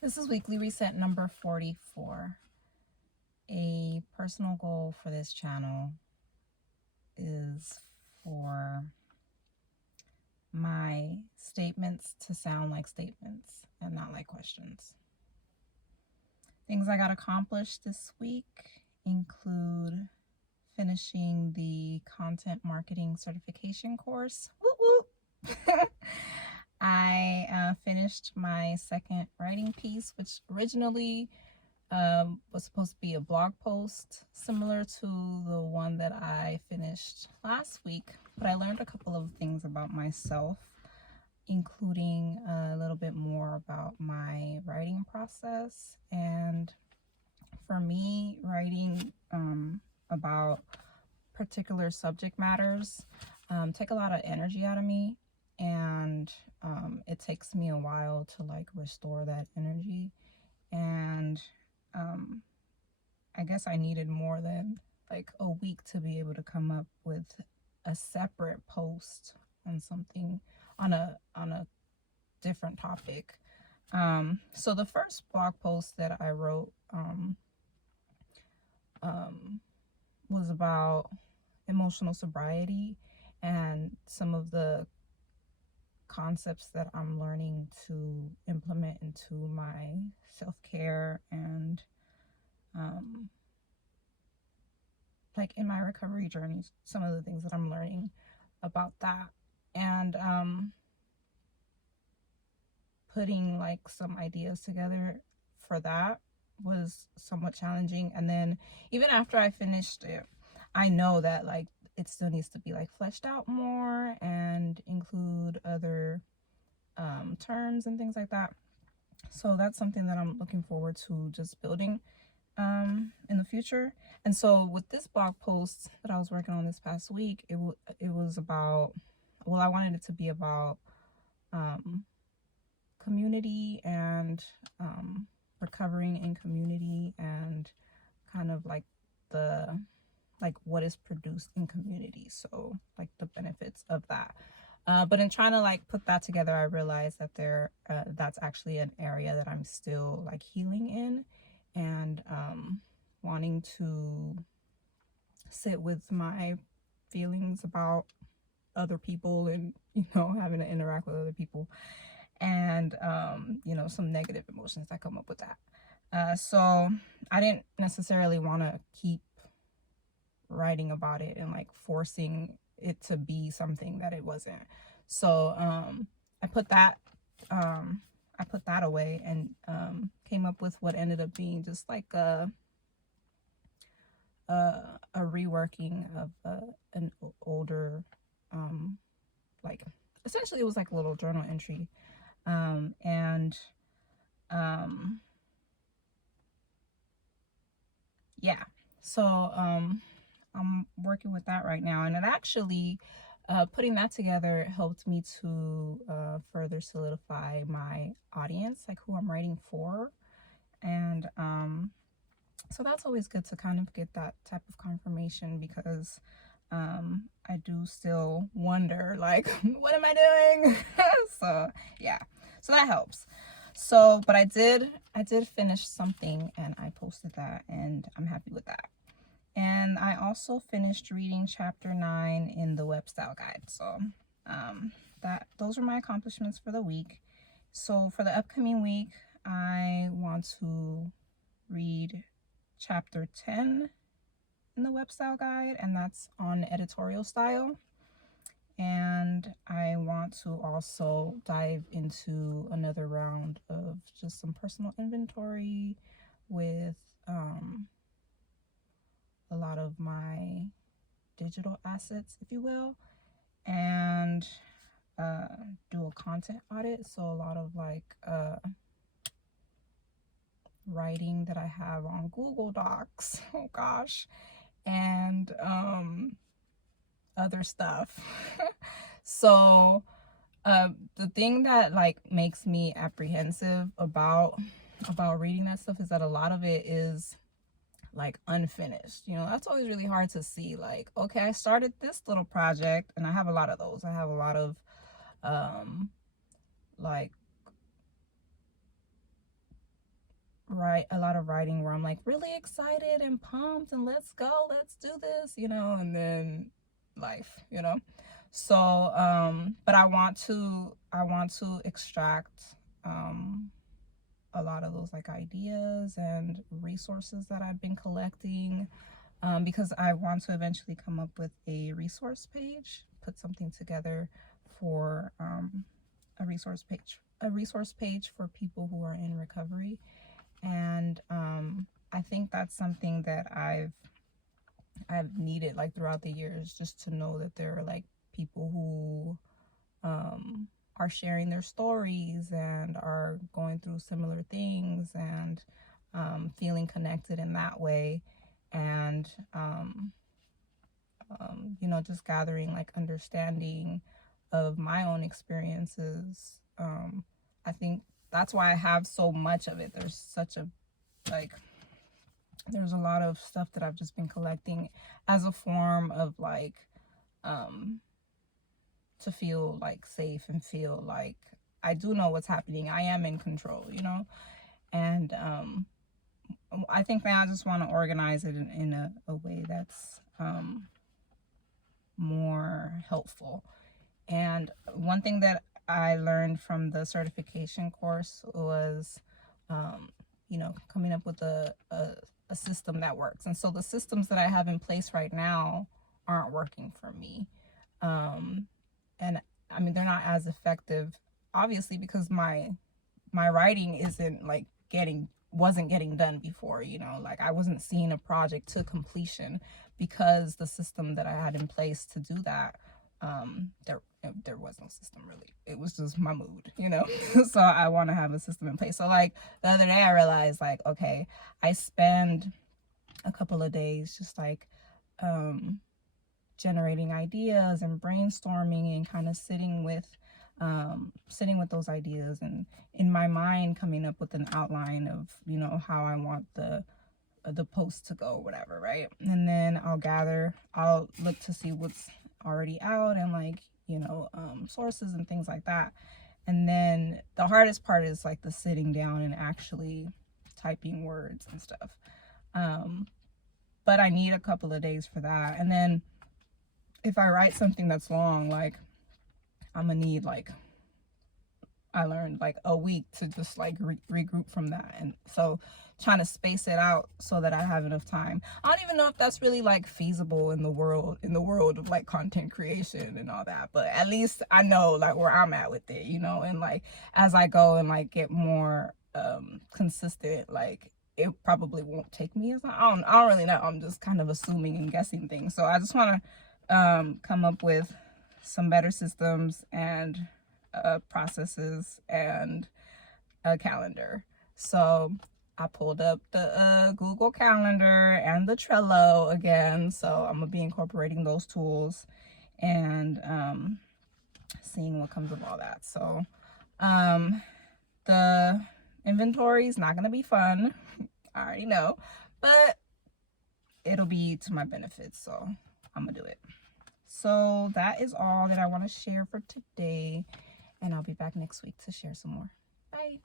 This is weekly reset number 44. A personal goal for this channel is for my statements to sound like statements and not like questions. Things I got accomplished this week include finishing the content marketing certification course. Woo woo! I finished my second writing piece, which originally was supposed to be a blog post similar to the one that I finished last week, but I learned a couple of things about myself, including a little bit more about my writing process. And for me, writing about particular subject matters take a lot of energy out of me, and it takes me a while to like restore that energy. And I guess I needed more than like a week to be able to come up with a separate post on something on a different topic. So the first blog post that I wrote was about emotional sobriety and some of the concepts that I'm learning to implement into my self-care and like in my recovery journey, some of the things that I'm learning about that. And putting like some ideas together for that was somewhat challenging. And then even after I finished it, I know that like it still needs to be like fleshed out more and include other terms and things like that. So that's something that I'm looking forward to just building in the future. And so with this blog post that I was working on this past week, it was about, well, I wanted it to be about community and recovering in community and kind of like the what is produced in community, so like the benefits of that. But in trying to like put that together, I realized that that's actually an area that I'm still like healing in, and wanting to sit with my feelings about other people, and having to interact with other people, and some negative emotions that come up with that. So I didn't necessarily want to keep writing about it and like forcing it to be something that it wasn't. So I put that away, and came up with what ended up being just like a reworking of an older like essentially it was like a little journal entry, and yeah, so I'm working with that right now, and it actually putting that together helped me to further solidify my audience, like who I'm writing for. And so that's always good to kind of get that type of confirmation, because I do still wonder like what am I doing? So yeah, so that helps. So but I did finish something, and I posted that, and I'm happy with that. And I also finished reading chapter 9 in the web style guide. So those are my accomplishments for the week. So for the upcoming week, I want to read chapter 10 in the web style guide, and that's on editorial style. And I want to also dive into another round of just some personal inventory with a lot of my digital assets, if you will, and do a content audit. So a lot of like writing that I have on Google Docs, oh gosh, and other stuff. So the thing that like makes me apprehensive about reading that stuff is that a lot of it is like unfinished. That's always really hard to see. Like, okay, I started this little project, and I have a lot of those. I have a lot of like a lot of writing where I'm like really excited and pumped and let's go, let's do this, you know, and then life, you know. So but I want to extract a lot of those like ideas and resources that I've been collecting, because I want to eventually come up with a resource page, put something together for a resource page for people who are in recovery. And I think that's something that I've needed like throughout the years, just to know that there are like people who are sharing their stories and are going through similar things, and feeling connected in that way. And you know, just gathering like understanding of my own experiences. I think that's why I have so much of it. There's such a like there's a lot of stuff that I've just been collecting as a form of like to feel like safe and feel like I do know what's happening. I am in control, you know. And I think that I just want to organize it in a way that's more helpful. And one thing that I learned from the certification course was, you know, coming up with a system that works. And so the systems that I have in place right now aren't working for me. And I mean, they're not as effective, obviously, because my writing isn't like wasn't getting done before, you know, like I wasn't seeing a project to completion because the system that I had in place to do that, there was no system really. It was just my mood, you know. So I want to have a system in place. So like the other day I realized like, okay, I spend a couple of days just like generating ideas and brainstorming and kind of sitting with those ideas, and in my mind coming up with an outline of, you know, how I want the post to go, whatever, right? And then I'll look to see what's already out and like, you know, sources and things like that. And then the hardest part is like the sitting down and actually typing words and stuff. But I need a couple of days for that. And then if I write something that's long, like I'm gonna need like, I learned like a week to just like regroup from that. And so trying to space it out so that I have enough time. I don't even know if that's really like feasible in the world of like content creation and all that, but at least I know like where I'm at with it, you know. And like as I go and like get more consistent, like it probably won't take me as long. I don't really know. I'm just kind of assuming and guessing things. So I just want to come up with some better systems and processes and a calendar. So I pulled up the Google Calendar and the Trello again. So I'm gonna be incorporating those tools and seeing what comes of all that. So the inventory is not gonna be fun. I already know, but it'll be to my benefit. So I'm gonna do it. So that is all that I want to share for today, and I'll be back next week to share some more. Bye.